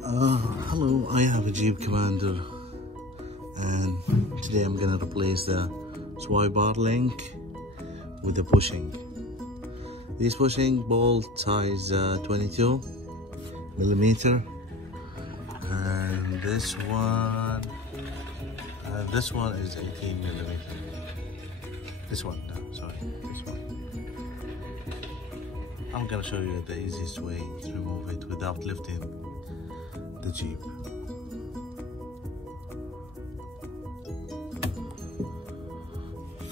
Hello, I have a Jeep Commander and today I'm gonna replace the swipe bar link with the bushing. This bushing bolt size 22 millimeter, and this one is 18 millimeter. This one, I'm gonna show you the easiest way to remove it without lifting the Jeep.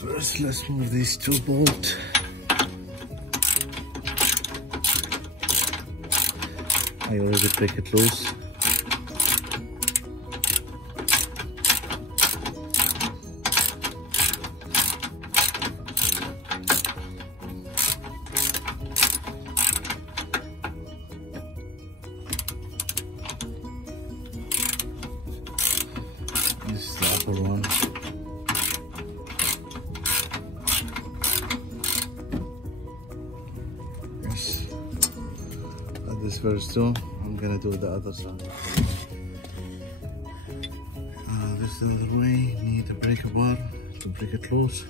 First, let's move these two bolts. I already break it loose. This is the upper one. Yes. At this first two, I'm gonna do the other side. This is the other way. Need a breaker bar to break it loose.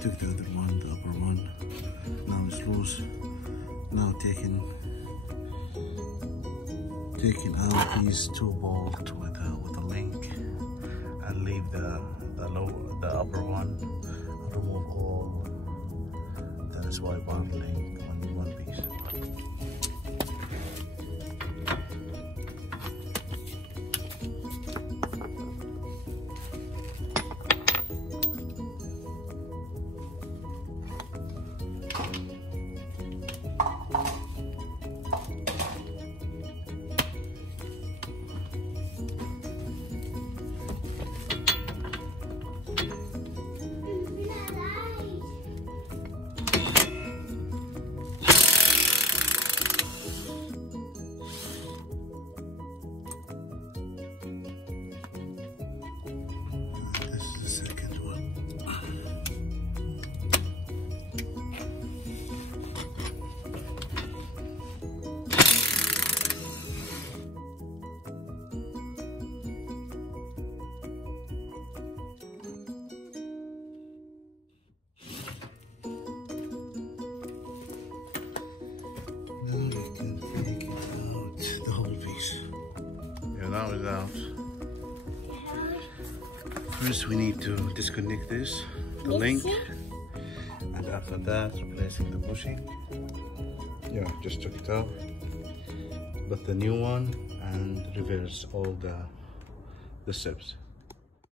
Took the other one, the upper one. Now it's loose. Now taking out these two bolts with a link, and leave the upper one. Remove all the swipe bar link on one piece. Now it's out. First we need to disconnect the link, and after that replacing the bushing. Yeah, just took it out, but the new one, and reverse all the steps.